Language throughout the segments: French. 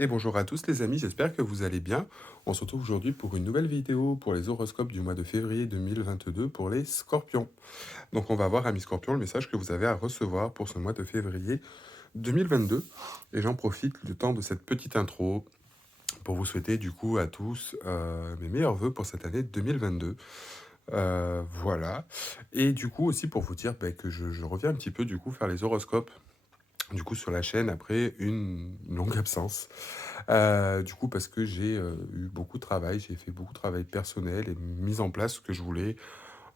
Et bonjour à tous les amis, j'espère que vous allez bien. On se retrouve aujourd'hui pour une nouvelle vidéo pour les horoscopes du mois de février 2022 pour les scorpions. Donc on va voir, amis scorpions, le message que vous avez à recevoir pour ce mois de février 2022. Et j'en profite du temps de cette petite intro pour vous souhaiter du coup à tous mes meilleurs vœux pour cette année 2022. Voilà. Et du coup aussi pour vous dire que je reviens un petit peu du coup faire les horoscopes du coup sur la chaîne après une longue absence. Du coup parce que j'ai eu beaucoup de travail, j'ai fait beaucoup de travail personnel et mis en place ce que je voulais.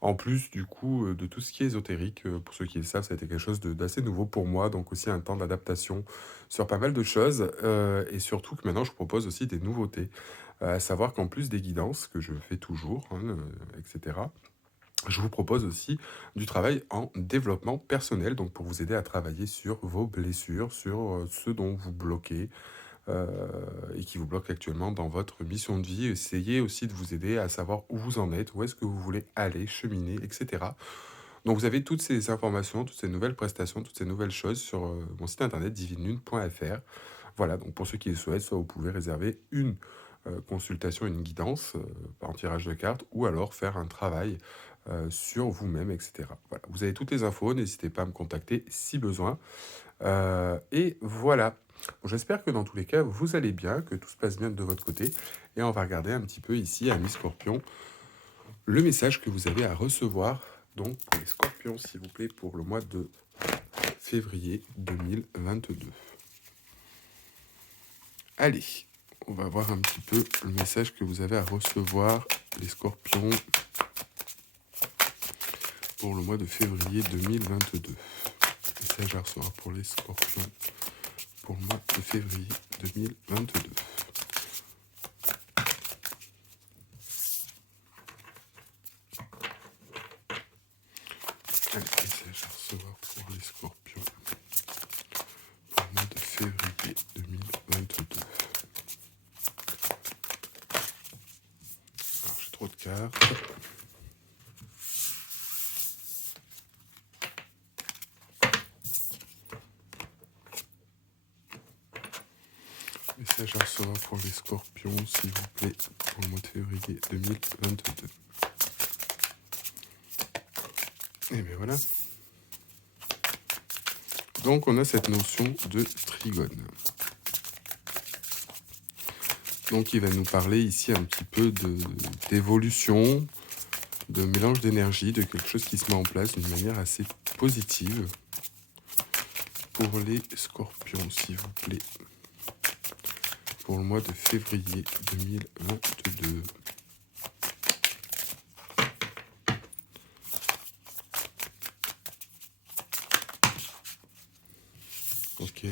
En plus du coup de tout ce qui est ésotérique, pour ceux qui le savent, ça a été quelque chose d'assez nouveau pour moi, donc aussi un temps d'adaptation sur pas mal de choses. Et surtout que maintenant je propose aussi des nouveautés. À savoir qu'en plus des guidances, que je fais toujours, hein, etc., je vous propose aussi du travail en développement personnel, donc pour vous aider à travailler sur vos blessures, sur ce dont vous bloquez euh, et qui vous bloque actuellement dans votre mission de vie. Essayez aussi de vous aider à savoir où vous en êtes, où est-ce que vous voulez aller, cheminer, etc. Donc vous avez toutes ces informations, toutes ces nouvelles prestations, toutes ces nouvelles choses sur mon site internet divinelune.fr. Voilà, donc pour ceux qui le souhaitent, soit vous pouvez réserver une consultation, une guidance par tirage de cartes, ou alors faire un travail sur vous-même, etc. Voilà, vous avez toutes les infos, n'hésitez pas à me contacter si besoin. Et voilà. Bon, j'espère que dans tous les cas, vous allez bien, que tout se passe bien de votre côté. Et on va regarder un petit peu ici, amis scorpions, le message que vous avez à recevoir. Donc, pour les scorpions, s'il vous plaît, pour le mois de février 2022. Allez, on va voir un petit peu le message que vous avez à recevoir, les scorpions, pour le mois de février 2022. Message à recevoir pour les scorpions pour le mois de février 2022. Allez, message à recevoir pour les scorpions pour le mois de février 2022. Alors, j'ai trop de cartes. Message à recevoir pour les scorpions, s'il vous plaît, pour le mois de février 2022. Et bien voilà. Donc on a cette notion de trigone. Donc il va nous parler ici un petit peu d'évolution, de mélange d'énergie, de quelque chose qui se met en place d'une manière assez positive. Pour les scorpions, s'il vous plaît, pour le mois de février 2022. Ok.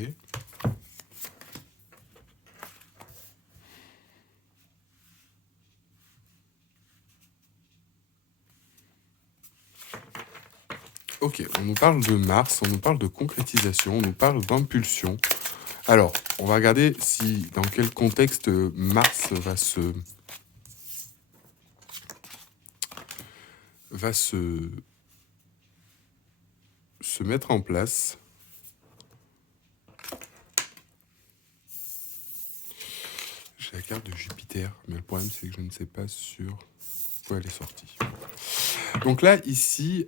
Ok, on nous parle de Mars, on nous parle de concrétisation, on nous parle d'impulsion. Alors, on va regarder si dans quel contexte Mars va se mettre en place. J'ai la carte de Jupiter, mais le problème c'est que je ne sais pas sur où elle est sortie. Donc là, ici,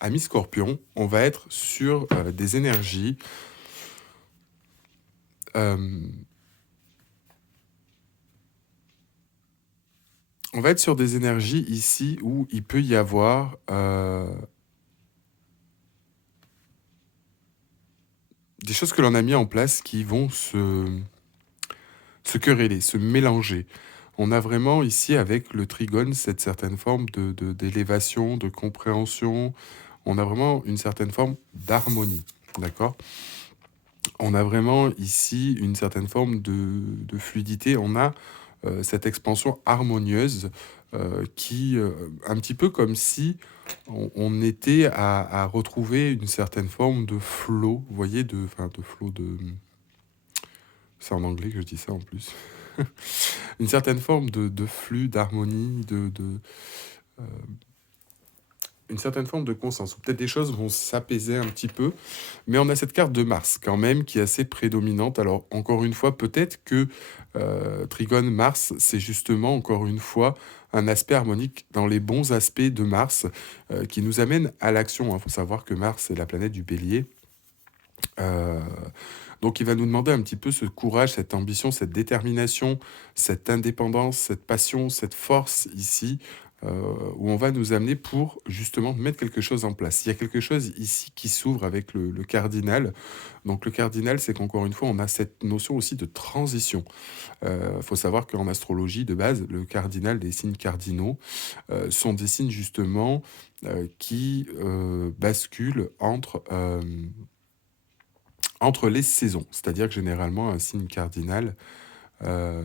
amis scorpions, on va être sur des énergies on va être sur des énergies ici où il peut y avoir des choses que l'on a mis en place qui vont se quereller, se mélanger. On a vraiment ici avec le trigone cette certaine forme d'élévation, de compréhension. On a vraiment une certaine forme d'harmonie, d'accord? On a vraiment ici une certaine forme de fluidité. On a cette expansion harmonieuse qui, un petit peu comme si on était à retrouver une certaine forme de flow, vous voyez, de flow de... C'est en anglais que je dis ça en plus. Une certaine forme de flux, d'harmonie, une certaine forme de conscience, ou peut-être des choses vont s'apaiser un petit peu, mais on a cette carte de Mars quand même qui est assez prédominante. Alors encore une fois, peut-être que Trigone Mars, c'est justement encore une fois un aspect harmonique dans les bons aspects de Mars qui nous amène à l'action. Il faut savoir que Mars est la planète du Bélier. Euh, donc il va nous demander un petit peu ce courage, cette ambition, cette détermination, cette indépendance, cette passion, cette force ici, où on va nous amener pour justement mettre quelque chose en place. Il y a quelque chose ici qui s'ouvre avec le cardinal. Donc le cardinal, c'est qu'encore une fois, on a cette notion aussi de transition. Il faut savoir qu'en astrologie, de base, le cardinal, des signes cardinaux, sont des signes justement qui basculent entre les saisons. C'est-à-dire que généralement, un signe cardinal euh,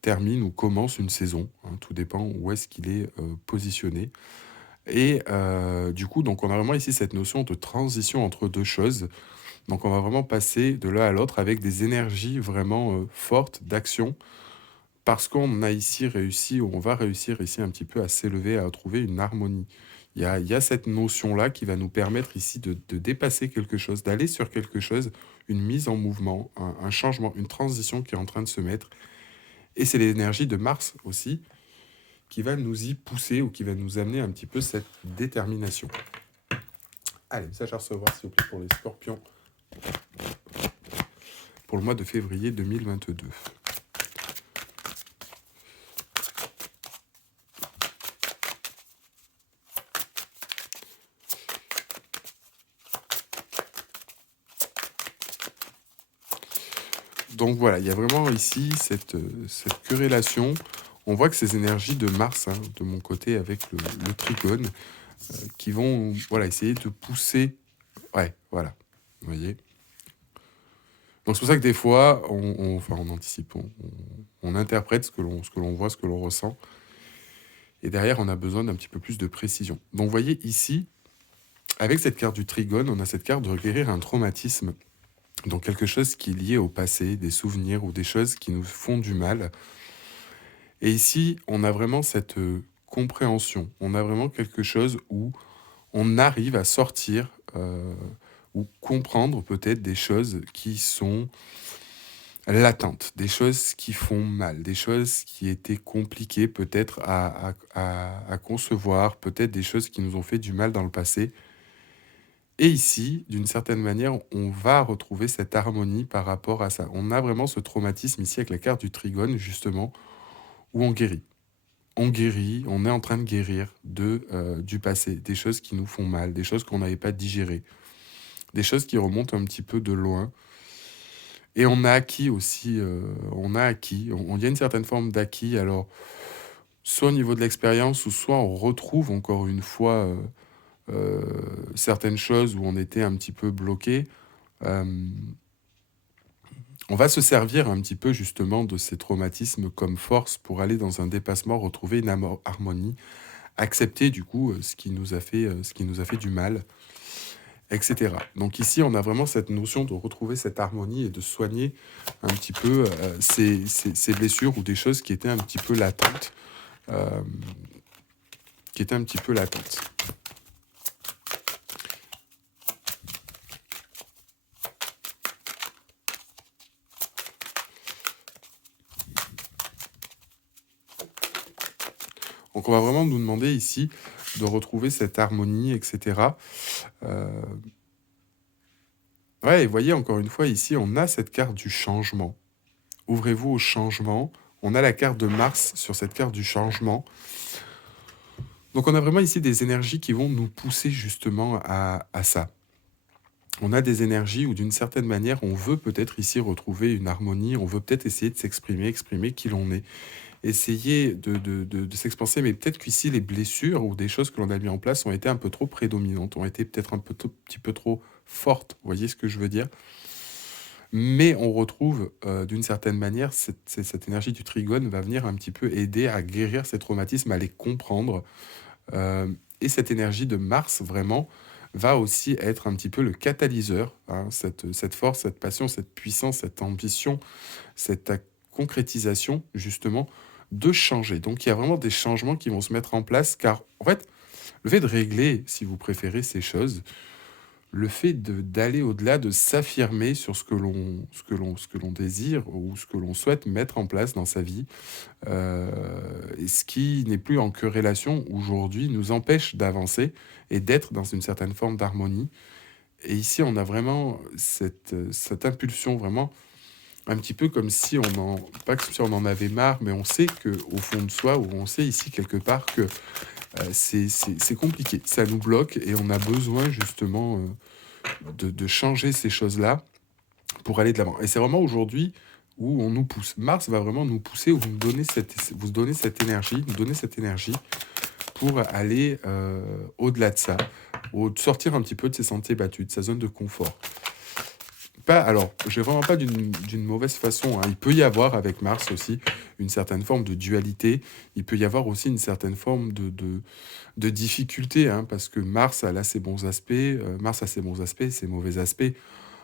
termine ou commence une saison. Hein, tout dépend où est-ce qu'il est positionné. Et du coup, donc on a vraiment ici cette notion de transition entre deux choses. Donc on va vraiment passer de l'un à l'autre avec des énergies vraiment fortes d'action parce qu'on a ici réussi, ou on va réussir ici un petit peu à s'élever, à trouver une harmonie. Il y a cette notion-là qui va nous permettre ici de dépasser quelque chose, d'aller sur quelque chose, une mise en mouvement, un changement, une transition qui est en train de se mettre. Et c'est l'énergie de Mars aussi qui va nous y pousser ou qui va nous amener un petit peu cette détermination. Allez, message à recevoir s'il vous plaît pour les scorpions pour le mois de février 2022. Donc voilà, il y a vraiment ici cette corrélation. On voit que ces énergies de Mars, hein, de mon côté avec le trigone, qui vont voilà, essayer de pousser. Ouais, voilà, vous voyez. Donc c'est pour ça que des fois, on anticipe, on interprète ce que l'on voit, ce que l'on ressent. Et derrière, on a besoin d'un petit peu plus de précision. Donc vous voyez ici, avec cette carte du trigone, on a cette carte de guérir un traumatisme. Donc quelque chose qui est lié au passé, des souvenirs ou des choses qui nous font du mal. Et ici, on a vraiment cette compréhension. On a vraiment quelque chose où on arrive à sortir ou comprendre peut-être des choses qui sont latentes, des choses qui font mal, des choses qui étaient compliquées peut-être à concevoir, peut-être des choses qui nous ont fait du mal dans le passé. Et ici, d'une certaine manière, on va retrouver cette harmonie par rapport à ça. On a vraiment ce traumatisme ici avec la carte du trigone, justement, où on guérit. On guérit, on est en train de guérir du passé, des choses qui nous font mal, des choses qu'on n'avait pas digérées, des choses qui remontent un petit peu de loin. Et on a acquis aussi, il y a une certaine forme d'acquis, alors soit au niveau de l'expérience, ou soit on retrouve encore une fois certaines choses où on était un petit peu bloqué. Euh, on va se servir un petit peu justement de ces traumatismes comme force pour aller dans un dépassement, retrouver une harmonie, accepter du coup ce qui nous a fait du mal, etc. Donc ici, on a vraiment cette notion de retrouver cette harmonie et de soigner un petit peu ces blessures ou des choses qui étaient un petit peu latentes. euh, qui étaient un petit peu latentes. Donc on va vraiment nous demander ici de retrouver cette harmonie, etc. Ouais, et voyez, encore une fois, ici, on a cette carte du changement. Ouvrez-vous au changement. On a la carte de Mars sur cette carte du changement. Donc on a vraiment ici des énergies qui vont nous pousser justement à ça. On a des énergies où d'une certaine manière, on veut peut-être ici retrouver une harmonie, on veut peut-être essayer de s'exprimer, exprimer qui l'on est, essayer de s'expanser, mais peut-être qu'ici les blessures ou des choses que l'on a mis en place ont été un peu trop prédominantes, ont été peut-être petit peu trop fortes, vous voyez ce que je veux dire? Mais on retrouve d'une certaine manière, cette énergie du trigone va venir un petit peu aider à guérir ces traumatismes, à les comprendre. Et cette énergie de Mars, vraiment, va aussi être un petit peu le catalyseur, hein, cette force, cette passion, cette puissance, cette ambition, cette concrétisation, justement, de changer. Donc il y a vraiment des changements qui vont se mettre en place, car en fait, Le fait de régler, si vous préférez, ces choses, le fait d'aller au-delà, de s'affirmer sur ce que l'on désire ou ce que l'on souhaite mettre en place dans sa vie, et ce qui n'est plus en corrélation aujourd'hui nous empêche d'avancer et d'être dans une certaine forme d'harmonie. Et ici, on a vraiment cette impulsion, vraiment un petit peu comme si pas comme si on en avait marre, mais on sait que au fond de soi, ou on sait ici quelque part que c'est compliqué, ça nous bloque et on a besoin justement de changer ces choses-là pour aller de l'avant. Et c'est vraiment aujourd'hui où on nous pousse. Mars va vraiment nous pousser, où vous donner cette énergie, nous donner cette énergie pour aller au-delà de ça, de sortir un petit peu de ses sentiers battus, de sa zone de confort. Alors, je vais vraiment pas d'une mauvaise façon, hein. Il peut y avoir avec Mars aussi une certaine forme de dualité. Il peut y avoir aussi une certaine forme de difficulté, hein, parce que Mars a là ses bons aspects, Mars a ses bons aspects, ses mauvais aspects.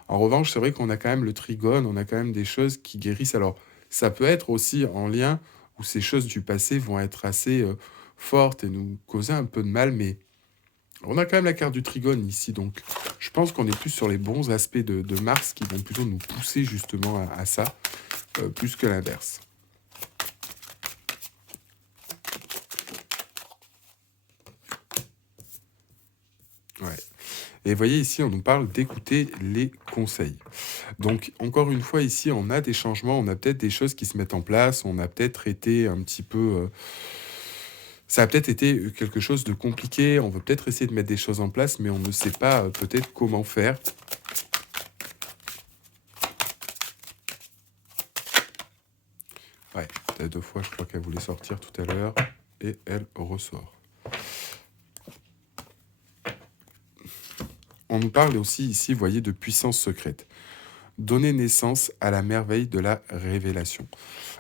En revanche, c'est vrai qu'on a quand même le trigone, on a quand même des choses qui guérissent. Alors, ça peut être aussi en lien où ces choses du passé vont être assez fortes et nous causer un peu de mal, mais on a quand même la carte du trigone ici, donc je pense qu'on est plus sur les bons aspects de Mars qui vont plutôt nous pousser justement à ça, plus que l'inverse. Ouais. Et vous voyez ici, on nous parle d'écouter les conseils. Donc, encore une fois, ici, on a des changements, on a peut-être des choses qui se mettent en place, on a peut-être été un petit peu... ça a peut-être été quelque chose de compliqué, on veut peut-être essayer de mettre des choses en place, mais on ne sait pas peut-être comment faire. Ouais, la 2 fois, je crois qu'elle voulait sortir tout à l'heure, et elle ressort. On nous parle aussi ici, vous voyez, de puissance secrète. Donner naissance à la merveille de la révélation.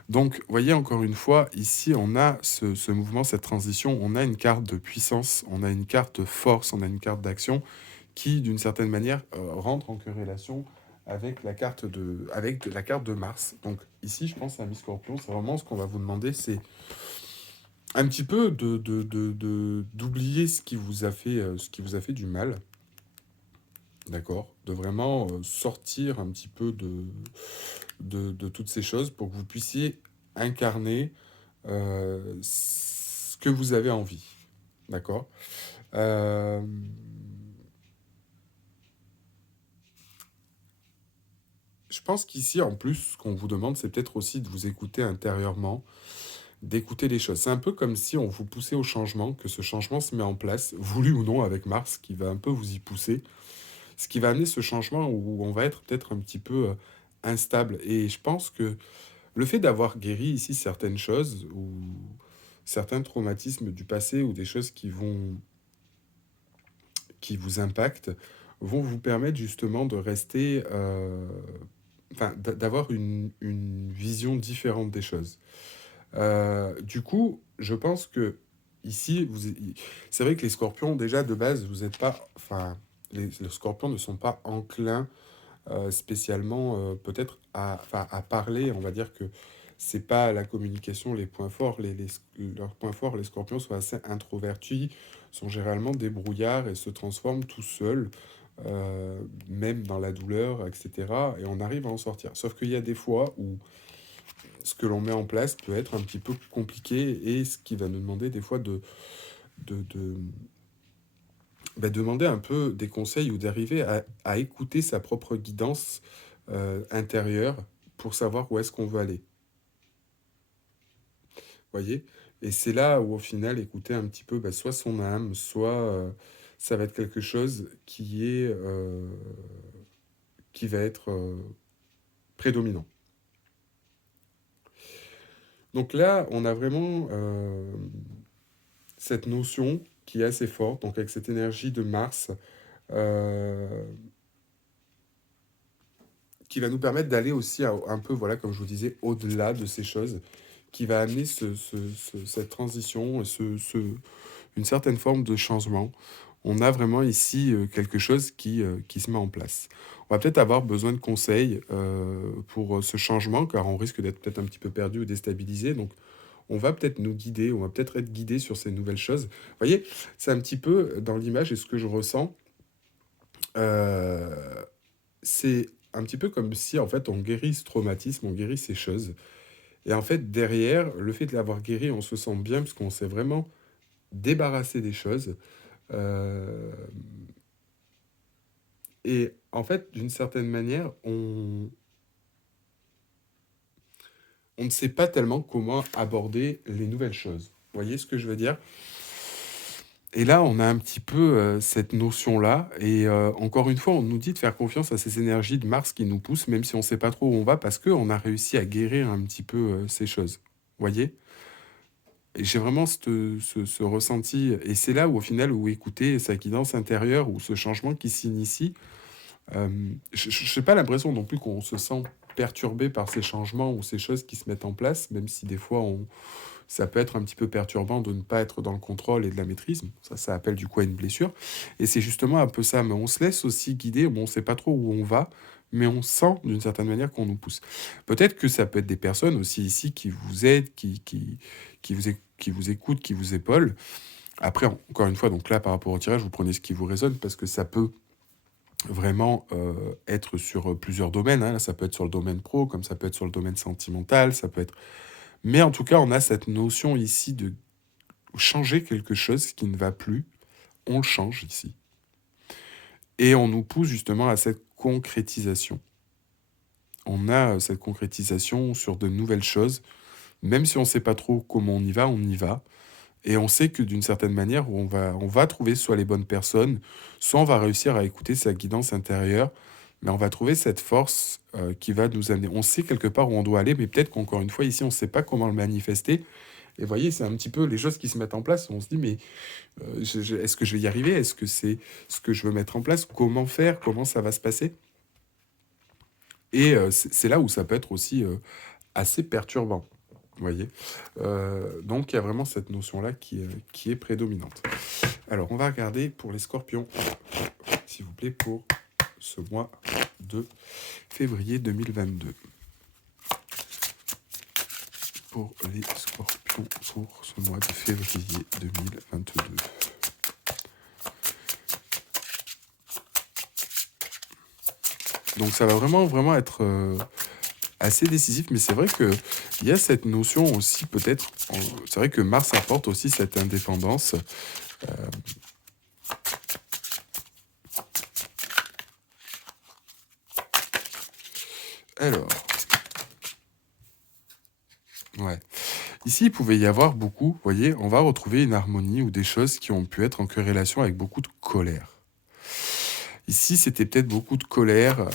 Donc, vous voyez, encore une fois, ici, on a ce mouvement, cette transition, on a une carte de puissance, on a une carte de force, on a une carte d'action qui, d'une certaine manière, rentre en corrélation avec la carte de Mars. Donc, ici, je pense à Miss Scorpion, c'est vraiment ce qu'on va vous demander, c'est un petit peu d'oublier ce qui vous a fait du mal. D'accord? De vraiment sortir un petit peu de toutes ces choses pour que vous puissiez incarner ce que vous avez envie. D'accord? Euh, je pense qu'ici, en plus, ce qu'on vous demande, c'est peut-être aussi de vous écouter intérieurement, d'écouter les choses. C'est un peu comme si on vous poussait au changement, que ce changement se met en place, voulu ou non, avec Mars, qui va un peu vous y pousser. Ce qui va amener ce changement où on va être peut-être un petit peu instable. Et je pense que le fait d'avoir guéri ici certaines choses ou certains traumatismes du passé ou des choses qui vous impactent vont vous permettre justement de rester, enfin, d'avoir une vision différente des choses. Du coup, je pense que ici, c'est vrai que les scorpions, déjà de base, vous n'êtes pas, enfin, les scorpions ne sont pas enclins spécialement peut-être enfin, à parler. On va dire que c'est pas la communication les points forts. Leurs points forts, les scorpions sont assez introvertis, sont généralement débrouillards et se transforment tout seuls, même dans la douleur, etc. Et on arrive à en sortir. Sauf qu'il y a des fois où ce que l'on met en place peut être un petit peu compliqué et ce qui va nous demander des fois de demander un peu des conseils ou d'arriver à écouter sa propre guidance intérieure pour savoir où est-ce qu'on veut aller. Voyez? Et c'est là où au final, écouter un petit peu soit son âme, soit ça va être quelque chose qui va être prédominant. Donc là, on a vraiment cette notion qui est assez forte, donc avec cette énergie de Mars, euh, qui va nous permettre d'aller aussi un peu, voilà, comme je vous disais, au-delà de ces choses, qui va amener cette transition, une certaine forme de changement. On a vraiment ici quelque chose qui se met en place. On va peut-être avoir besoin de conseils pour ce changement, car on risque d'être peut-être un petit peu perdu ou déstabilisé. Donc, on va peut-être nous guider, on va peut-être être guidé sur ces nouvelles choses. Vous voyez, c'est un petit peu dans l'image et ce que je ressens, euh, c'est un petit peu comme si en fait on guérit ce traumatisme, on guérit ces choses. Et en fait, derrière, le fait de l'avoir guéri, on se sent bien parce qu'on s'est vraiment débarrassé des choses. Euh, et en fait, d'une certaine manière, on ne sait pas tellement comment aborder les nouvelles choses. Vous voyez ce que je veux dire? Et là, on a un petit peu cette notion-là. Et encore une fois, on nous dit de faire confiance à ces énergies de Mars qui nous poussent, même si on ne sait pas trop où on va, parce qu'on a réussi à guérir un petit peu ces choses. Vous voyez? Et j'ai vraiment ce ressenti. Et c'est là où, au final, où écouter sa guidance intérieure ou ce changement qui s'initie, je n'ai pas l'impression non plus qu'on se sent perturbé par ces changements ou ces choses qui se mettent en place, même si des fois ça peut être un petit peu perturbant de ne pas être dans le contrôle et de la maîtrise. Ça appelle du coup à une blessure. Et c'est justement un peu ça. Mais on se laisse aussi guider. Bon, on ne sait pas trop où on va, mais on sent d'une certaine manière qu'on nous pousse. Peut-être que ça peut être des personnes aussi ici qui vous aident, qui vous écoutent, qui vous épaulent. Après, encore une fois, donc là, par rapport au tirage, vous prenez ce qui vous résonne parce que ça peut vraiment être sur plusieurs domaines. Hein. Là, ça peut être sur le domaine pro, comme ça peut être sur le domaine sentimental, ça peut être... Mais en tout cas, on a cette notion ici de changer quelque chose qui ne va plus. On le change ici. Et on nous pousse justement à cette concrétisation. On a cette concrétisation sur de nouvelles choses. Même si on ne sait pas trop comment on y va, on y va. Et on sait que d'une certaine manière, on va trouver soit les bonnes personnes, soit on va réussir à écouter sa guidance intérieure, mais on va trouver cette force qui va nous amener. On sait quelque part où on doit aller, mais peut-être qu'encore une fois, ici, on ne sait pas comment le manifester. Et vous voyez, c'est un petit peu les choses qui se mettent en place. On se dit, mais est-ce que je vais y arriver? Est-ce que c'est ce que je veux mettre en place? Comment faire? Comment ça va se passer? Et c'est là où ça peut être aussi assez perturbant. Vous voyez? Donc il y a vraiment cette notion-là qui est prédominante. Alors on va regarder pour les scorpions, s'il vous plaît, pour ce mois de février 2022. Pour les scorpions, pour ce mois de février 2022. Donc ça va vraiment être assez décisif, mais c'est vrai qu'il y a cette notion aussi peut-être, c'est vrai que Mars apporte aussi cette indépendance. Alors, ouais. Ici, il pouvait y avoir beaucoup, vous voyez, on va retrouver une harmonie ou des choses qui ont pu être en corrélation avec beaucoup de colère. Ici, c'était peut-être beaucoup de colère,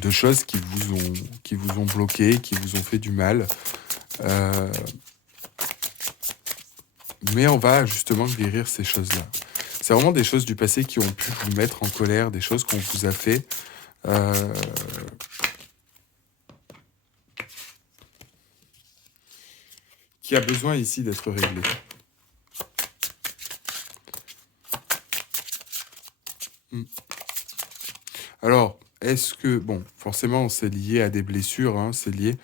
de choses qui vous ont bloqué, qui vous ont fait du mal. Mais on va justement guérir ces choses-là. C'est vraiment des choses du passé qui ont pu vous mettre en colère, des choses qu'on vous a fait. Qui a besoin ici d'être réglé. Alors, est-ce que... Bon, forcément, c'est lié à des blessures, hein, c'est lié...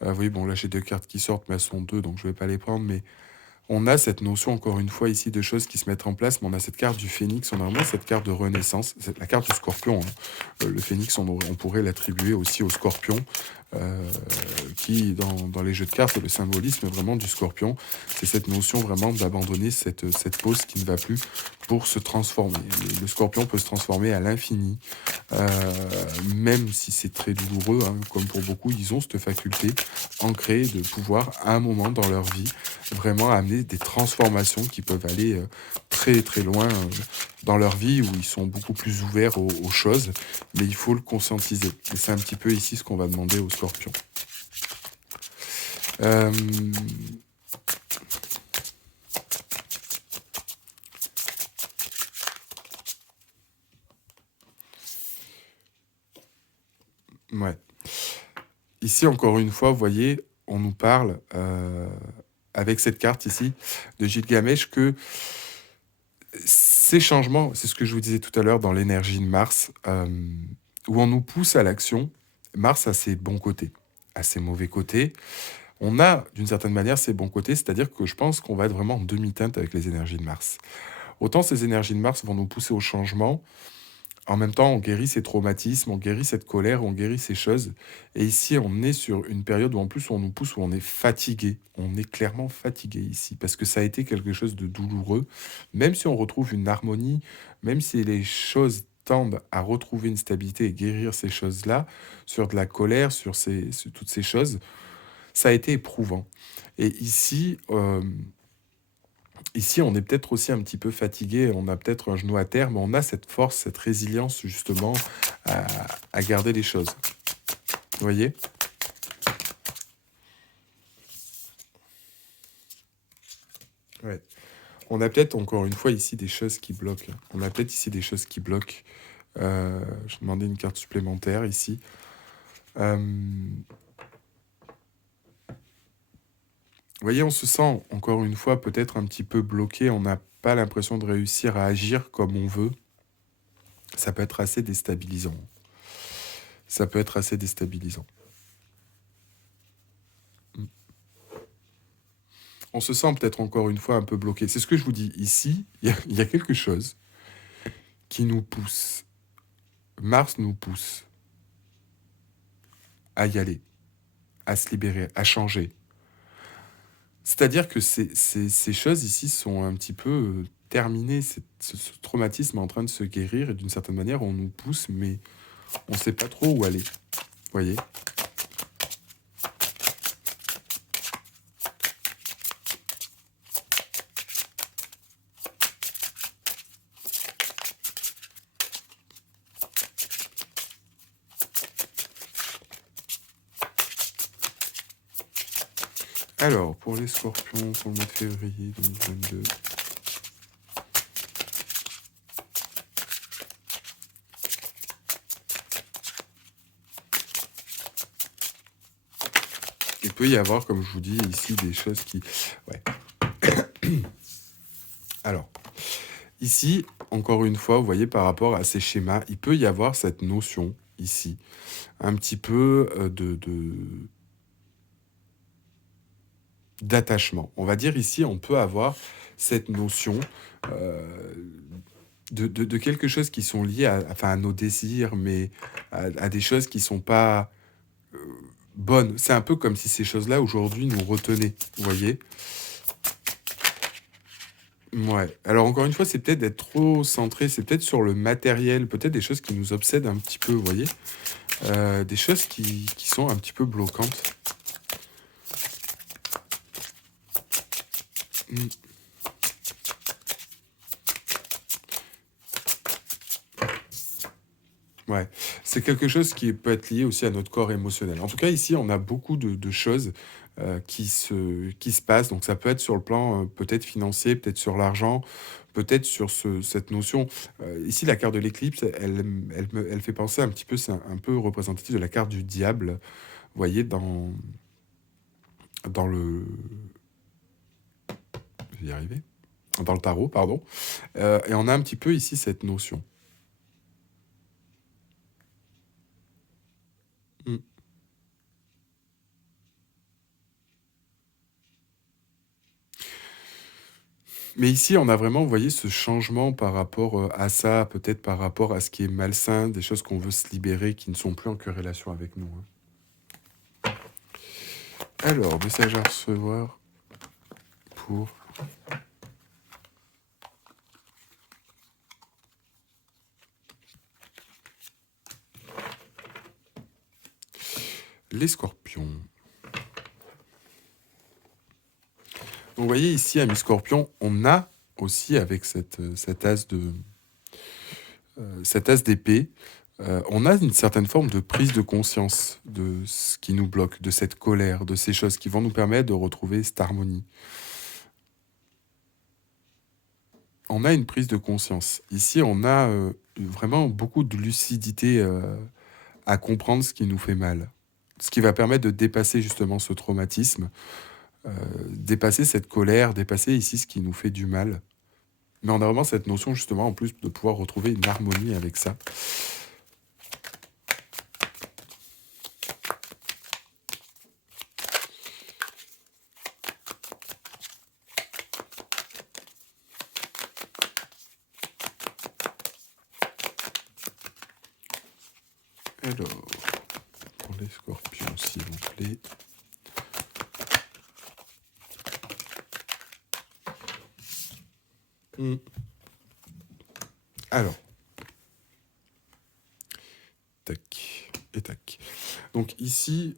oui, bon, là, j'ai deux cartes qui sortent, mais elles sont deux, donc je ne vais pas les prendre, mais... On a cette notion, encore une fois, ici, de choses qui se mettent en place, mais on a cette carte du phénix, on a vraiment cette carte de renaissance, c'est la carte du scorpion. Hein. Le phénix, on pourrait l'attribuer aussi au scorpion, qui, dans les jeux de cartes, le symbolisme vraiment du scorpion. C'est cette notion vraiment d'abandonner cette pose qui ne va plus pour se transformer. Le scorpion peut se transformer à l'infini, même si c'est très douloureux, hein, comme pour beaucoup, ils ont cette faculté ancrée de pouvoir, à un moment dans leur vie, vraiment amener des transformations qui peuvent aller très très loin dans leur vie, où ils sont beaucoup plus ouverts aux choses, mais il faut le conscientiser. Et c'est un petit peu ici ce qu'on va demander aux scorpions. Ouais. Ici, encore une fois, vous voyez, on nous parle, avec cette carte ici, de Gilgamesh, que ces changements, c'est ce que je vous disais tout à l'heure dans l'énergie de Mars, où on nous pousse à l'action. Mars a ses bons côtés, a ses mauvais côtés. On a, d'une certaine manière, ses bons côtés, c'est-à-dire que je pense qu'on va être vraiment en demi-teinte avec les énergies de Mars. Autant ces énergies de Mars vont nous pousser au changement, en même temps, on guérit ces traumatismes, on guérit cette colère, on guérit ces choses. Et ici, on est sur une période où en plus on nous pousse, où on est fatigué. On est clairement fatigué ici, parce que ça a été quelque chose de douloureux. Même si on retrouve une harmonie, même si les choses tendent à retrouver une stabilité et guérir ces choses-là, sur de la colère, sur toutes ces choses, ça a été éprouvant. Et ici, on est peut-être aussi un petit peu fatigué, on a peut-être un genou à terre, mais on a cette force, cette résilience justement à, à garder les choses. Vous voyez? Ouais. On a peut-être encore une fois ici des choses qui bloquent. On a peut-être ici des choses qui bloquent. Je demandais une carte supplémentaire ici. Euh, Vous voyez, on se sent encore une fois peut-être un petit peu bloqué. On n'a pas l'impression de réussir à agir comme on veut. Ça peut être assez déstabilisant. Ça peut être assez déstabilisant. On se sent peut-être encore une fois un peu bloqué. C'est ce que je vous dis ici. Il y a quelque chose qui nous pousse. Mars nous pousse à y aller, à se libérer, à changer. C'est-à-dire que ces choses ici sont un petit peu terminées. Ce traumatisme est en train de se guérir et d'une certaine manière, on nous pousse, mais on ne sait pas trop où aller. Vous voyez? Alors, pour les scorpions, pour le mois de février 2022. Il peut y avoir, comme je vous dis ici, des choses qui... Ouais. Alors, ici, encore une fois, vous voyez, par rapport à ces schémas, il peut y avoir cette notion, ici, un petit peu d'attachement. On va dire ici, on peut avoir cette notion euh, de quelque chose qui sont liés enfin, à nos désirs, mais à des choses qui sont pas bonnes. C'est un peu comme si ces choses-là, aujourd'hui, nous retenaient, vous voyez? Ouais. Alors encore une fois, c'est peut-être d'être trop centré, c'est peut-être sur le matériel, peut-être des choses qui nous obsèdent un petit peu, vous voyez? Des choses qui sont un petit peu bloquantes. Mm. Ouais, c'est quelque chose qui peut être lié aussi à notre corps émotionnel. En tout cas, ici, on a beaucoup de choses qui se passent. Donc, ça peut être sur le plan peut-être financier, peut-être sur l'argent, peut-être sur cette notion. Ici, la carte de l'éclipse, elle fait penser un petit peu, c'est un peu représentatif de la carte du diable, vous voyez, dans le... Je vais y arriver. Dans le tarot, pardon. Et on a un petit peu ici cette notion. Mm. Mais ici, on a vraiment, vous voyez, ce changement par rapport à ça, peut-être par rapport à ce qui est malsain, des choses qu'on veut se libérer, qui ne sont plus en corrélation avec nous, hein. Alors, message à recevoir pour les scorpions. Donc, vous voyez ici, amis scorpions, on a aussi avec cet as d'épée, on a une certaine forme de prise de conscience de ce qui nous bloque, de cette colère, de ces choses qui vont nous permettre de retrouver cette harmonie. On a une prise de conscience. Ici, on a vraiment beaucoup de lucidité à comprendre ce qui nous fait mal. Ce qui va permettre de dépasser justement ce traumatisme, dépasser cette colère, dépasser ici ce qui nous fait du mal. Mais on a vraiment cette notion justement en plus de pouvoir retrouver une harmonie avec ça. Alors, pour les scorpions, s'il vous plaît. Alors, tac et tac. Donc ici,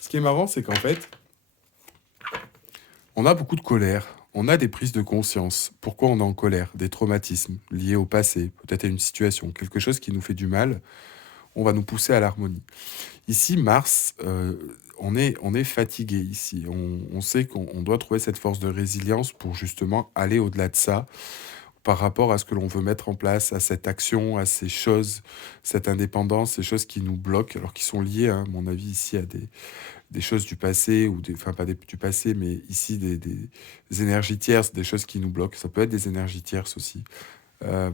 ce qui est marrant, c'est qu'en fait, on a beaucoup de colère, on a des prises de conscience. Pourquoi on est en colère? Des traumatismes liés au passé, peut-être à une situation, quelque chose qui nous fait du mal, on va nous pousser à l'harmonie. Ici, Mars, on est fatigué ici. On sait qu'on doit trouver cette force de résilience pour justement aller au-delà de ça, par rapport à ce que l'on veut mettre en place, à cette action, à ces choses, cette indépendance, ces choses qui nous bloquent, alors qui sont liées, hein, à mon avis, ici à des choses du passé, ou enfin pas du passé, mais ici des énergies tierces, des choses qui nous bloquent. Ça peut être des énergies tierces aussi. Euh,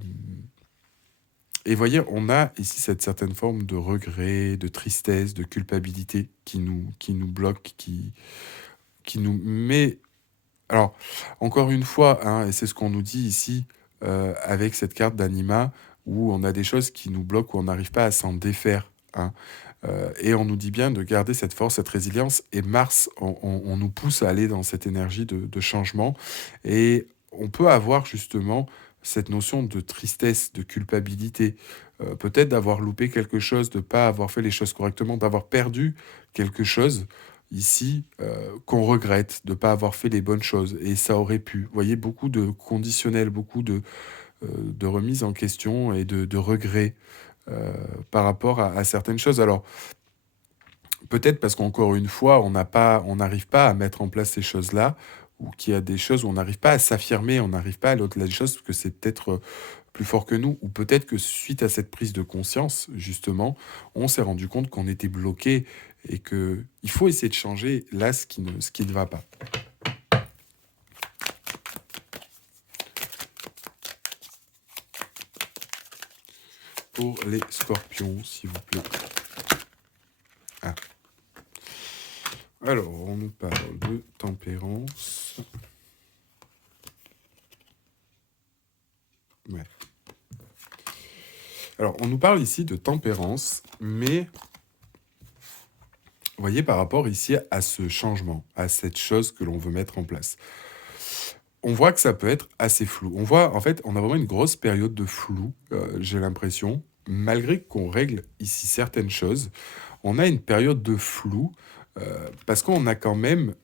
et voyez, on a ici cette certaine forme de regret, de tristesse, de culpabilité qui nous bloque, qui nous met... Alors, encore une fois, hein, et c'est ce qu'on nous dit ici, avec cette carte d'anima, où on a des choses qui nous bloquent, où on n'arrive pas à s'en défaire, hein. Et on nous dit bien de garder cette force, cette résilience. Et Mars, on nous pousse à aller dans cette énergie de changement. Et on peut avoir justement cette notion de tristesse, de culpabilité, peut-être d'avoir loupé quelque chose, de ne pas avoir fait les choses correctement, d'avoir perdu quelque chose ici qu'on regrette, de ne pas avoir fait les bonnes choses. Et ça aurait pu. Vous voyez, beaucoup de conditionnels, beaucoup de remises en question et de regrets par rapport à certaines choses. Alors, peut-être parce qu'encore une fois, on n'arrive pas à mettre en place ces choses-là, ou qu'il y a des choses où on n'arrive pas à s'affirmer, on n'arrive pas à aller au-delà des choses, parce que c'est peut-être plus fort que nous, ou peut-être que suite à cette prise de conscience, justement, on s'est rendu compte qu'on était bloqué et que il faut essayer de changer là ce qui ne va pas. Pour les scorpions, s'il vous plaît. Ah. Alors, on nous parle de tempérance. Ouais. Alors, on nous parle ici de tempérance, mais vous voyez, par rapport ici à ce changement, à cette chose que l'on veut mettre en place, on voit que ça peut être assez flou. On voit, en fait, on a vraiment une grosse période de flou, j'ai l'impression. Malgré qu'on règle ici certaines choses, on a une période de flou, parce qu'on a quand même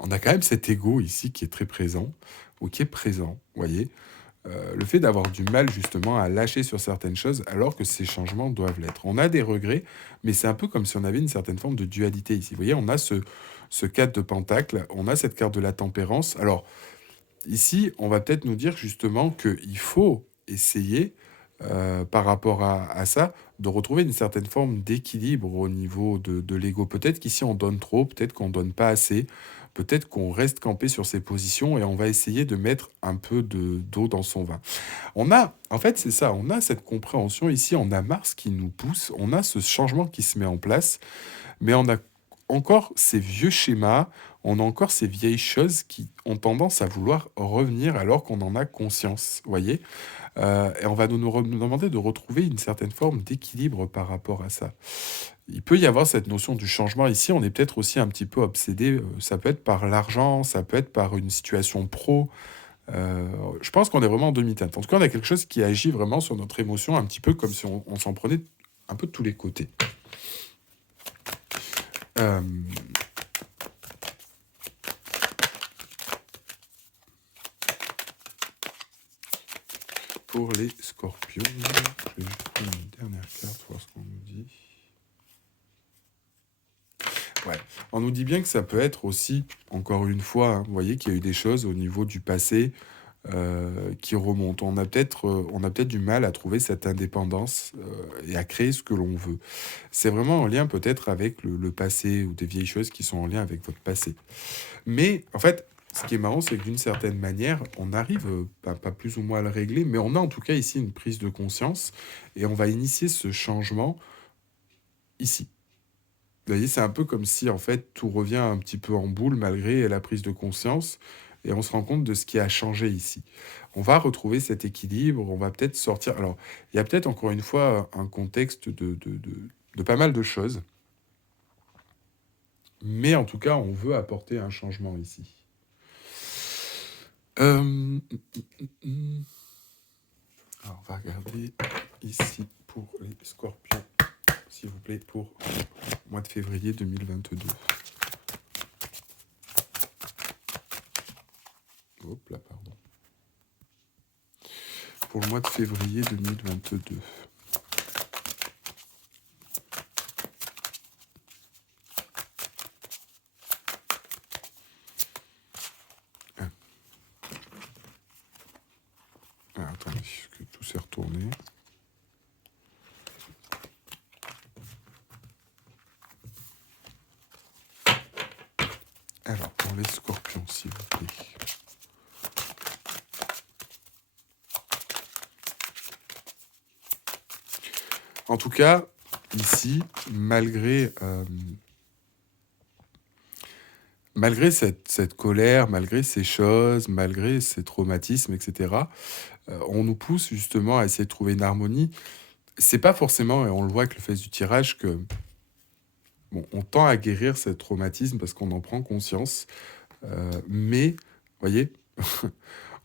on a quand même cet ego ici qui est très présent, ou qui est présent, vous voyez. Le fait d'avoir du mal justement à lâcher sur certaines choses alors que ces changements doivent l'être. On a des regrets, mais c'est un peu comme si on avait une certaine forme de dualité ici. Vous voyez, on a ce 4 de pentacle, on a cette carte de la tempérance. Alors, ici, on va peut-être nous dire justement qu'il faut essayer, par rapport à ça, de retrouver une certaine forme d'équilibre au niveau de l'ego. Peut-être qu'ici, on donne trop, peut-être qu'on donne pas assez, peut-être qu'on reste campé sur ses positions et on va essayer de mettre un peu d'eau dans son vin. En fait, c'est ça, on a cette compréhension ici, on a Mars qui nous pousse, on a ce changement qui se met en place, mais on a encore ces vieux schémas, on a encore ces vieilles choses qui ont tendance à vouloir revenir alors qu'on en a conscience, vous voyez. Et on va nous demander de retrouver une certaine forme d'équilibre par rapport à ça. Il peut y avoir cette notion du changement ici, on est peut-être aussi un petit peu obsédé, ça peut être par l'argent, ça peut être par une situation pro. Je pense qu'on est vraiment en demi-teinte. En tout cas, on a quelque chose qui agit vraiment sur notre émotion, un petit peu comme si on s'en prenait un peu de tous les côtés. Euh, Pour les scorpions, je vais juste prendre une dernière carte, voir ce qu'on nous dit. Ouais, on nous dit bien que ça peut être aussi, encore une fois, hein, vous voyez qu'il y a eu des choses au niveau du passé qui remontent. On a peut-être du mal à trouver cette indépendance et à créer ce que l'on veut. C'est vraiment en lien peut-être avec le passé ou des vieilles choses qui sont en lien avec votre passé. Mais en fait, ce qui est marrant, c'est que d'une certaine manière, on arrive, pas plus ou moins à le régler, mais on a en tout cas ici une prise de conscience et on va initier ce changement ici. Vous voyez, c'est un peu comme si en fait tout revient un petit peu en boule malgré la prise de conscience. et on se rend compte de ce qui a changé ici. On va retrouver cet équilibre, on va peut-être sortir. Alors, il y a peut-être encore une fois un contexte de pas mal de choses, mais en tout cas, on veut apporter un changement ici. Alors, on va regarder ici pour les scorpions, s'il vous plaît, pour le mois de février 2022. Hop là, pardon. Pour le mois de février 2022. Ah, attendez, que tout s'est retourné. Alors, pour les scorpions, s'il vous plaît. En tout cas, ici, malgré cette colère, malgré ces choses, malgré ces traumatismes, etc., on nous pousse justement à essayer de trouver une harmonie. C'est pas forcément, et on le voit avec le fait du tirage, que bon, on tend à guérir ce traumatisme parce qu'on en prend conscience. Mais, voyez,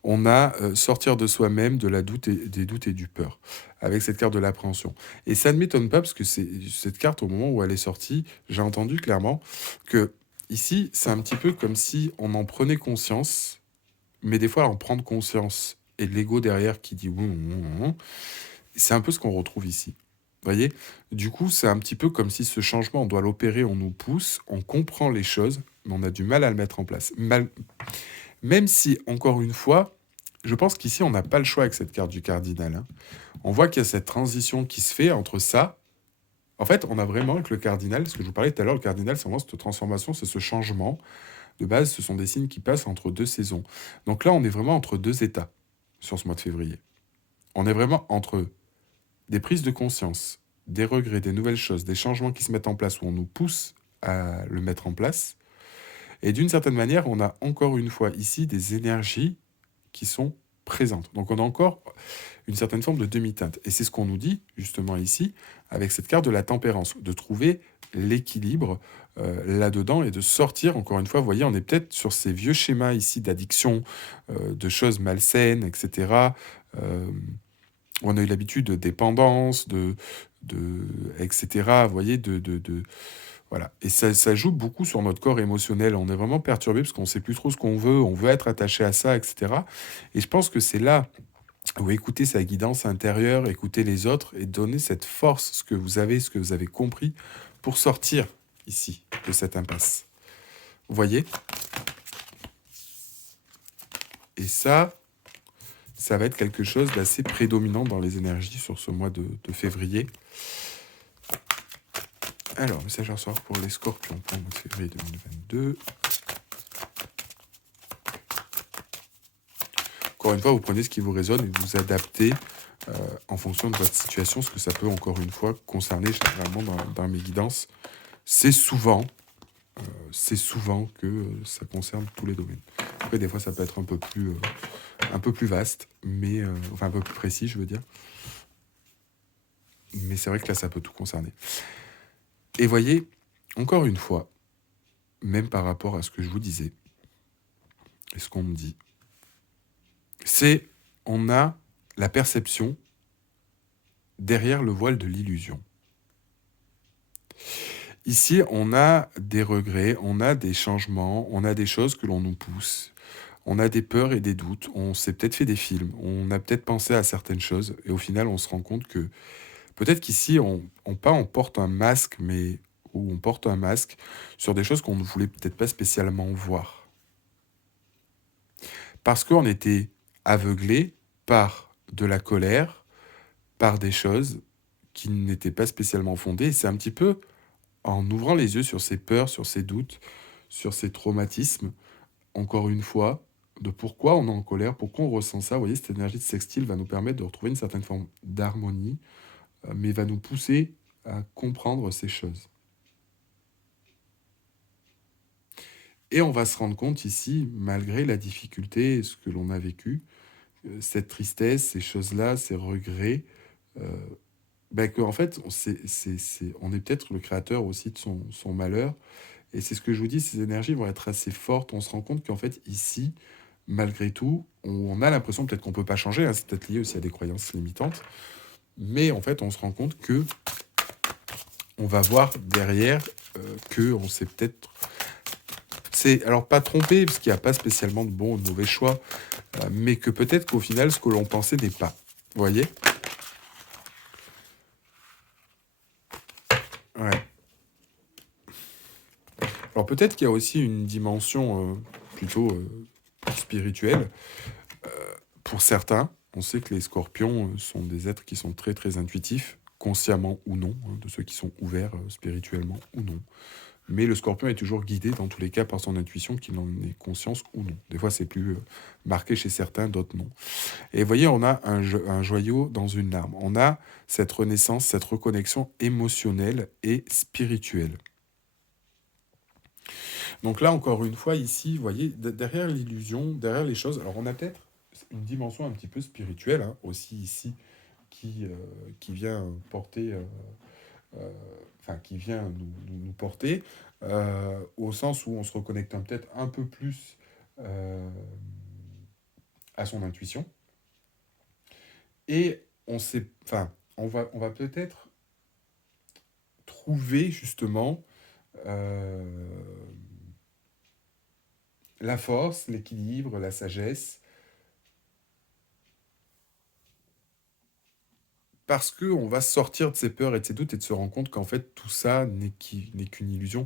on a sortir de soi-même de des doutes et du peur avec cette carte de l'appréhension. Et ça ne m'étonne pas parce que cette carte, au moment où elle est sortie, j'ai entendu clairement que ici, c'est un petit peu comme si on en prenait conscience, mais des fois, en prendre conscience et de l'ego derrière qui dit oui, c'est un peu ce qu'on retrouve ici. Vous voyez? Du coup, c'est un petit peu comme si ce changement, on doit l'opérer, on nous pousse, on comprend les choses, mais on a du mal à le mettre en place. Même si, encore une fois, je pense qu'ici, on n'a pas le choix avec cette carte du cardinal. Hein. On voit qu'il y a cette transition qui se fait entre ça. En fait, on a vraiment avec le cardinal, ce que je vous parlais tout à l'heure, le cardinal, c'est vraiment cette transformation, c'est ce changement. De base, ce sont des signes qui passent entre deux saisons. Donc là, on est vraiment entre deux états sur ce mois de février. On est vraiment entre des prises de conscience, des regrets, des nouvelles choses, des changements qui se mettent en place où on nous pousse à le mettre en place. Et d'une certaine manière, on a encore une fois ici des énergies qui sont présentes. Donc on a encore une certaine forme de demi-teinte. Et c'est ce qu'on nous dit justement ici avec cette carte de la tempérance, de trouver l'équilibre là-dedans et de sortir, encore une fois, vous voyez, on est peut-être sur ces vieux schémas ici d'addiction, de choses malsaines, etc. On a eu l'habitude de dépendance, etc. Vous voyez, voilà. Et ça joue beaucoup sur notre corps émotionnel. On est vraiment perturbé parce qu'on ne sait plus trop ce qu'on veut, on veut être attaché à ça, etc. Et je pense que c'est là où écouter sa guidance intérieure, écouter les autres et donner cette force, ce que vous avez compris, pour sortir ici de cette impasse. Vous voyez? Et ça va être quelque chose d'assez prédominant dans les énergies sur ce mois de février. Alors, message à recevoir pour les scorpions pour le mois de février 2022. Encore une fois, vous prenez ce qui vous résonne et vous adaptez en fonction de votre situation, ce que ça peut, encore une fois, concerner généralement dans mes guidances. C'est souvent que ça concerne tous les domaines. Après, des fois, ça peut être un peu plus vaste, mais enfin un peu plus précis, je veux dire. Mais c'est vrai que là, ça peut tout concerner. Et voyez, encore une fois, même par rapport à ce que je vous disais, et ce qu'on me dit, on a la perception derrière le voile de l'illusion. Ici, on a des regrets, on a des changements, on a des choses que l'on nous pousse, on a des peurs et des doutes, on s'est peut-être fait des films, on a peut-être pensé à certaines choses, et au final, on se rend compte que peut-être qu'ici, on porte un masque, ou on porte un masque sur des choses qu'on ne voulait peut-être pas spécialement voir. Parce qu'on était aveuglé par de la colère, par des choses qui n'étaient pas spécialement fondées. Et c'est un petit peu en ouvrant les yeux sur ces peurs, sur ces doutes, sur ces traumatismes, encore une fois, de pourquoi on est en colère, pourquoi on ressent ça. Vous voyez, cette énergie de sextile va nous permettre de retrouver une certaine forme d'harmonie, mais va nous pousser à comprendre ces choses. Et on va se rendre compte ici, malgré la difficulté, ce que l'on a vécu, cette tristesse, ces choses-là, ces regrets, euh, ben que, en fait, on est peut-être le créateur aussi de son malheur. Et c'est ce que je vous dis, ces énergies vont être assez fortes. On se rend compte qu'en fait, ici, malgré tout, on a l'impression peut-être qu'on ne peut pas changer, hein, c'est peut-être lié aussi à des croyances limitantes, mais en fait, on se rend compte que on va voir derrière que on s'est peut-être... C'est alors pas trompé, parce qu'il n'y a pas spécialement de bon ou de mauvais choix, mais que peut-être qu'au final, ce que l'on pensait n'est pas. Vous voyez? Ouais. Alors peut-être qu'il y a aussi une dimension plutôt spirituelle. Pour certains, on sait que les scorpions sont des êtres qui sont très très intuitifs, consciemment ou non, hein, de ceux qui sont ouverts spirituellement ou non. Mais le scorpion est toujours guidé dans tous les cas par son intuition, qu'il en ait conscience ou non. Des fois c'est plus marqué chez certains, d'autres non. Et vous voyez, on a un joyau dans une larme. On a cette renaissance, cette reconnexion émotionnelle et spirituelle. Donc là, encore une fois, ici, vous voyez, derrière l'illusion, derrière les choses, alors on a peut-être une dimension un petit peu spirituelle hein, aussi ici qui vient porter, euh, enfin qui vient nous porter, au sens où on se reconnecte peut-être un peu plus euh, à son intuition et on sait, enfin, on va peut-être trouver justement euh, la force, l'équilibre, la sagesse parce qu'on va sortir de ses peurs et de ses doutes et de se rendre compte qu'en fait tout ça n'est qu'une illusion.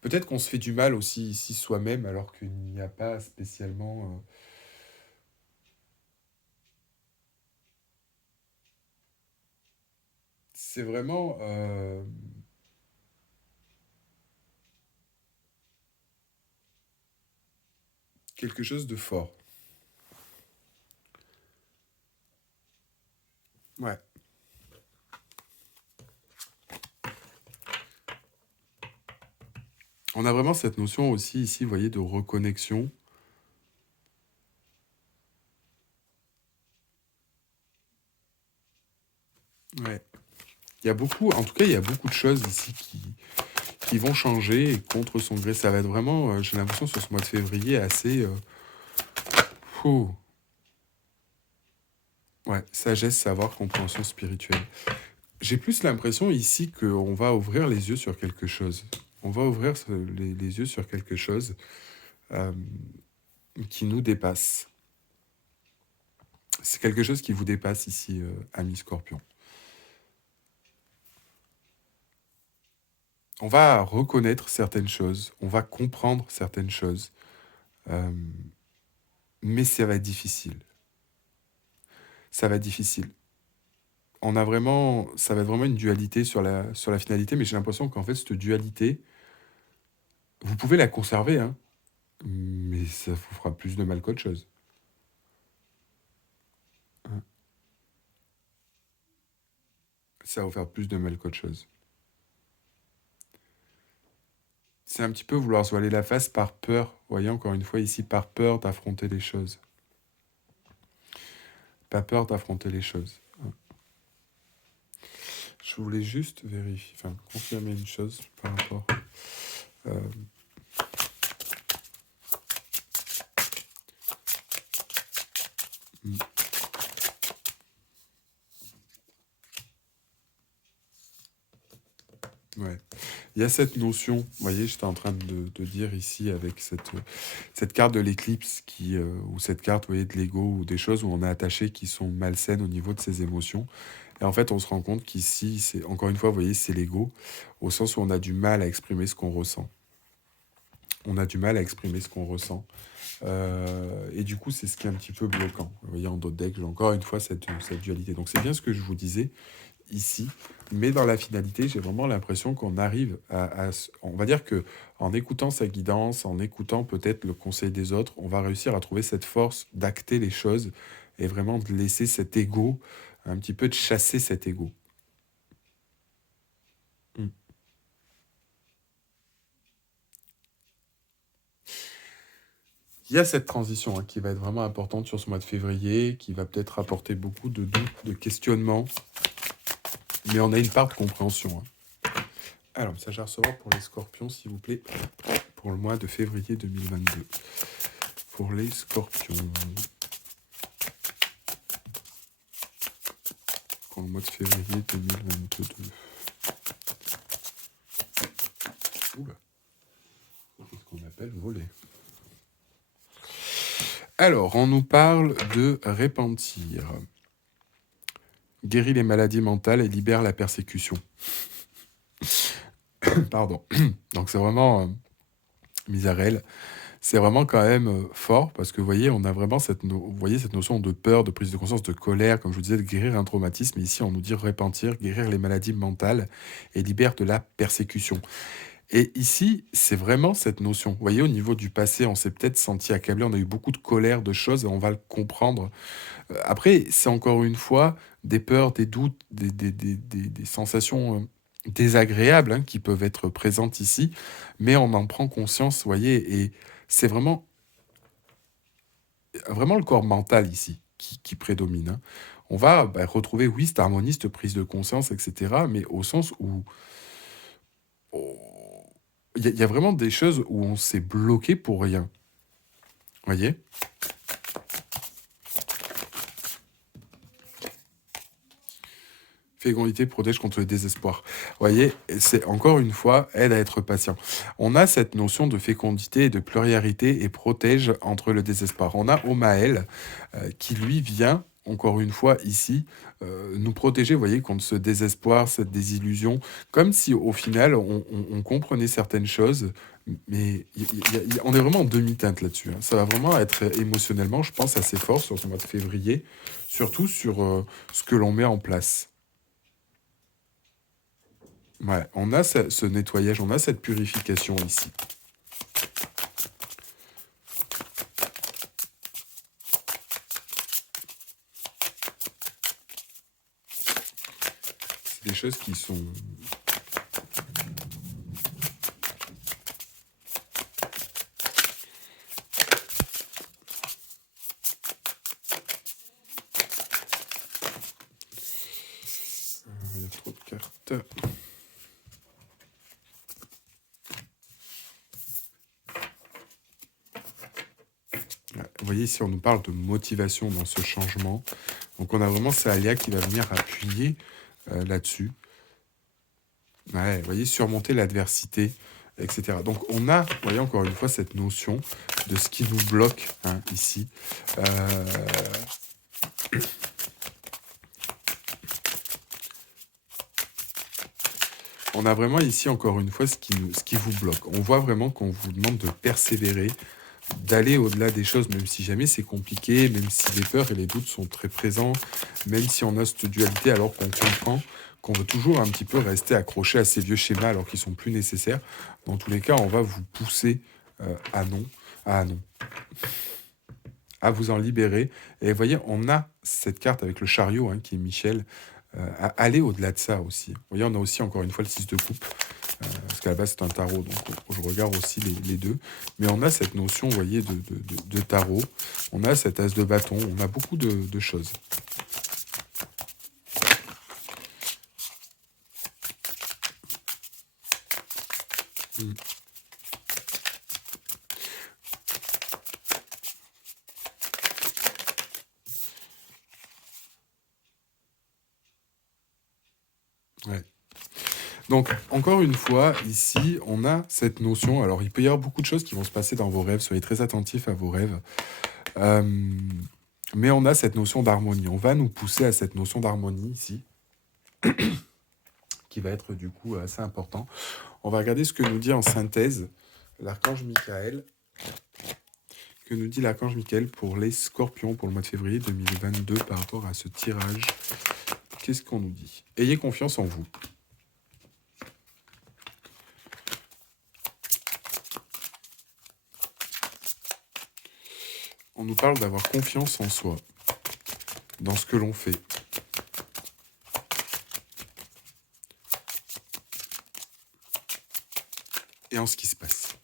Peut-être qu'on se fait du mal aussi ici soi-même alors qu'il n'y a pas spécialement... c'est vraiment quelque chose de fort. Ouais. On a vraiment cette notion aussi ici, vous voyez, de reconnexion. Ouais. Il y a beaucoup, en tout cas, il y a beaucoup de choses ici qui vont changer et contre son gré. Ça va être vraiment, j'ai l'impression, sur ce mois de février, assez... fou. Ouais, sagesse, savoir, compréhension spirituelle. J'ai plus l'impression ici qu'on va ouvrir les yeux sur quelque chose. On va ouvrir les yeux sur quelque chose euh, qui nous dépasse. C'est quelque chose qui vous dépasse ici, ami Scorpion. On va reconnaître certaines choses, on va comprendre certaines choses, euh, mais ça va être difficile. Ça va être difficile. On a vraiment, ça va être vraiment une dualité sur la finalité, mais j'ai l'impression qu'en fait, cette dualité, vous pouvez la conserver, hein, mais ça vous fera plus de mal qu'autre chose. Hein. Ça va vous faire plus de mal qu'autre chose. C'est un petit peu vouloir se voiler la face par peur, vous voyez, encore une fois ici, par peur d'affronter les choses. Pas peur d'affronter les choses. Hein. Je voulais juste vérifier, enfin, confirmer une chose par rapport. euh, hmm, ouais. Il y a cette notion, vous voyez, j'étais en train de dire ici avec cette carte de l'éclipse ou cette carte, vous voyez, de l'ego ou des choses où on est attaché qui sont malsaines au niveau de ses émotions. Et en fait, on se rend compte qu'ici, c'est encore une fois, vous voyez, c'est l'ego, au sens où on a du mal à exprimer ce qu'on ressent. On a du mal à exprimer ce qu'on ressent. Et du coup, c'est ce qui est un petit peu bloquant. Vous voyez, en d'autres decks, j'ai encore une fois cette dualité. Donc c'est bien ce que je vous disais ici, mais dans la finalité, j'ai vraiment l'impression qu'on arrive on va dire que en écoutant sa guidance, en écoutant peut-être le conseil des autres, on va réussir à trouver cette force d'acter les choses et vraiment de laisser cet ego, un petit peu de chasser cet ego. Mm. Il y a cette transition qui va être vraiment importante sur ce mois de février, qui va peut-être apporter beaucoup de doutes, de questionnements, mais on a une part de compréhension. Alors, message à recevoir pour les scorpions, s'il vous plaît, pour le mois de février 2022. Pour les scorpions. Pour le mois de février 2022. Oula. C'est ce qu'on appelle voler. Alors, on nous parle de repentir. Guérit les maladies mentales et libère la persécution. Pardon. Donc c'est vraiment misérel. C'est vraiment quand même fort parce que vous voyez, on a vraiment cette notion de peur, de prise de conscience, de colère, comme je vous disais, de guérir un traumatisme. Et ici, on nous dit repentir, guérir les maladies mentales et libère de la persécution. Et ici, c'est vraiment cette notion. Vous voyez, au niveau du passé, on s'est peut-être senti accablé, on a eu beaucoup de colère, de choses, et on va le comprendre. Après, c'est encore une fois des peurs, des doutes, des sensations désagréables qui peuvent être présentes ici, mais on en prend conscience, vous voyez, et c'est vraiment le corps mental ici qui prédomine. On va retrouver, oui, cette harmonie, cette prise de conscience, etc., mais au sens où il y a vraiment des choses où on s'est bloqué pour rien. Vous voyez? Fécondité protège contre le désespoir. Vous voyez, c'est encore une fois, aide à être patient. On a cette notion de fécondité et de pluralité et protège entre le désespoir. On a Omaël qui, lui, vient, encore une fois, ici, nous protéger, vous voyez, contre ce désespoir, cette désillusion, comme si, au final, on comprenait certaines choses, mais on est vraiment en demi-teinte là-dessus. Ça va vraiment être émotionnellement, je pense, assez fort sur ce mois de février, surtout sur ce que l'on met en place. Ouais, on a ce nettoyage, on a cette purification ici. C'est des choses qui sont... Il y a trop de cartes. Vous voyez, ici, on nous parle de motivation dans ce changement. Donc, on a vraiment Salia qui va venir appuyer là-dessus. Ouais, vous voyez, surmonter l'adversité, etc. Donc, on a, vous voyez, encore une fois, cette notion de ce qui nous bloque ici. On a vraiment ici, encore une fois, ce qui vous bloque. On voit vraiment qu'on vous demande de persévérer, d'aller au-delà des choses, même si jamais c'est compliqué, même si les peurs et les doutes sont très présents, même si on a cette dualité alors qu'on comprend qu'on veut toujours un petit peu rester accroché à ces vieux schémas alors qu'ils sont plus nécessaires. Dans tous les cas, on va vous pousser à vous en libérer. Et vous voyez, on a cette carte avec le chariot qui est Michel, à aller au-delà de ça aussi. Vous voyez, on a aussi encore une fois le 6 de coupe. Parce qu'à la base c'est un tarot, donc je regarde aussi les deux. Mais on a cette notion, vous voyez, de tarot. On a cet as de bâton, on a beaucoup de choses. Ouais. Donc, encore une fois, ici, on a cette notion. Alors, il peut y avoir beaucoup de choses qui vont se passer dans vos rêves. Soyez très attentifs à vos rêves. Mais on a cette notion d'harmonie. On va nous pousser à cette notion d'harmonie ici, qui va être du coup assez important. On va regarder ce que nous dit en synthèse l'archange Michael. Que nous dit l'archange Michael pour les scorpions pour le mois de février 2022 par rapport à ce tirage. Qu'est-ce qu'on nous dit? Ayez confiance en vous. On nous parle d'avoir confiance en soi, dans ce que l'on fait. Et en ce qui se passe.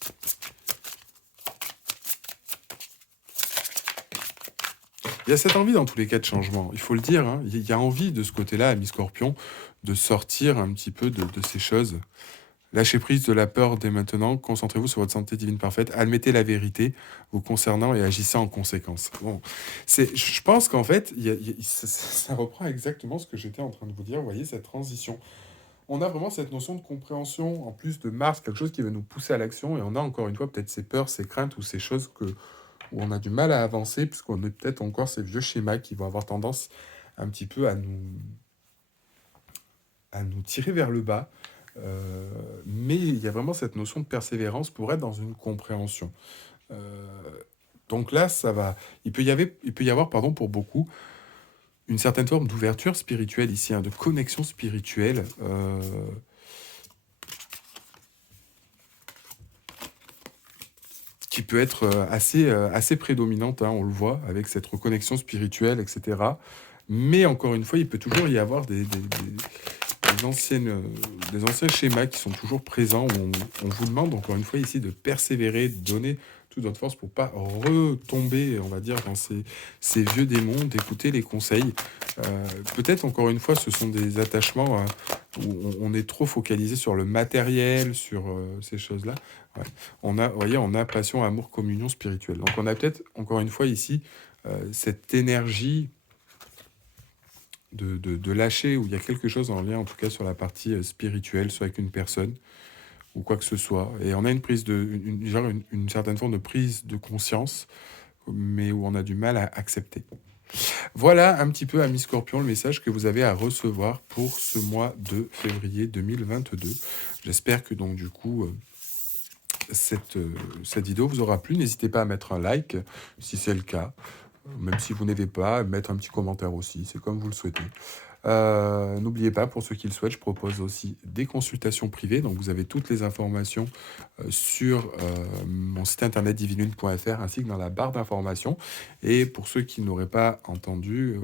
Il y a cette envie dans tous les cas de changement, il faut le dire, hein. Il y a envie de ce côté-là, ami Scorpion, de sortir un petit peu de ces choses. Lâchez prise de la peur dès maintenant, concentrez-vous sur votre santé divine parfaite, admettez la vérité vous concernant et agissez en conséquence. Bon, je pense qu'en fait, ça reprend exactement ce que j'étais en train de vous dire, vous voyez, cette transition. On a vraiment cette notion de compréhension, en plus de Mars, quelque chose qui veut nous pousser à l'action, et on a encore une fois peut-être ces peurs, ces craintes ou ces choses où on a du mal à avancer, puisqu'on est peut-être encore ces vieux schémas qui vont avoir tendance un petit peu à nous tirer vers le bas. Mais il y a vraiment cette notion de persévérance pour être dans une compréhension. Euh, donc là, ça va. Il peut y avoir, pardon, pour beaucoup, une certaine forme d'ouverture spirituelle ici, hein, de connexion spirituelle. Qui peut être assez prédominante, hein, on le voit, avec cette reconnexion spirituelle, etc. Mais encore une fois, il peut toujours y avoir des anciens schémas qui sont toujours présents, où on vous demande encore une fois ici de persévérer, de donner toute votre force pour pas retomber, on va dire, dans ces vieux démons, d'écouter les conseils. Peut-être encore une fois, ce sont des attachements où on est trop focalisé sur le matériel, sur ces choses-là. Ouais. Vous voyez, on a passion, amour, communion spirituelle. Donc on a peut-être encore une fois ici cette énergie de lâcher, où il y a quelque chose en lien, en tout cas sur la partie spirituelle, soit avec une personne ou quoi que ce soit. Et on a une certaine forme de prise de conscience, mais où on a du mal à accepter. Voilà un petit peu, ami Scorpion, le message que vous avez à recevoir pour ce mois de février 2022. J'espère que donc du coup, cette vidéo vous aura plu. N'hésitez pas à mettre un like si c'est le cas. Même si vous n'aimez pas, mettre un petit commentaire aussi, c'est comme vous le souhaitez. N'oubliez pas, pour ceux qui le souhaitent, je propose aussi des consultations privées. Donc vous avez toutes les informations sur mon site internet divinune.fr ainsi que dans la barre d'informations. Et pour ceux qui n'auraient pas entendu,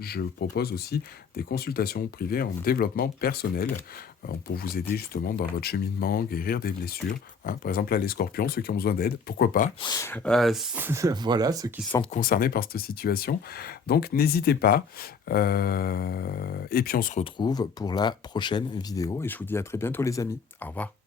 je propose aussi des consultations privées en développement personnel pour vous aider justement dans votre cheminement, guérir des blessures. Hein. Par exemple, là, les scorpions, ceux qui ont besoin d'aide, pourquoi pas. Voilà, ceux qui se sentent concernés par cette situation. Donc n'hésitez pas. Et puis on se retrouve pour la prochaine vidéo. Et je vous dis à très bientôt les amis. Au revoir.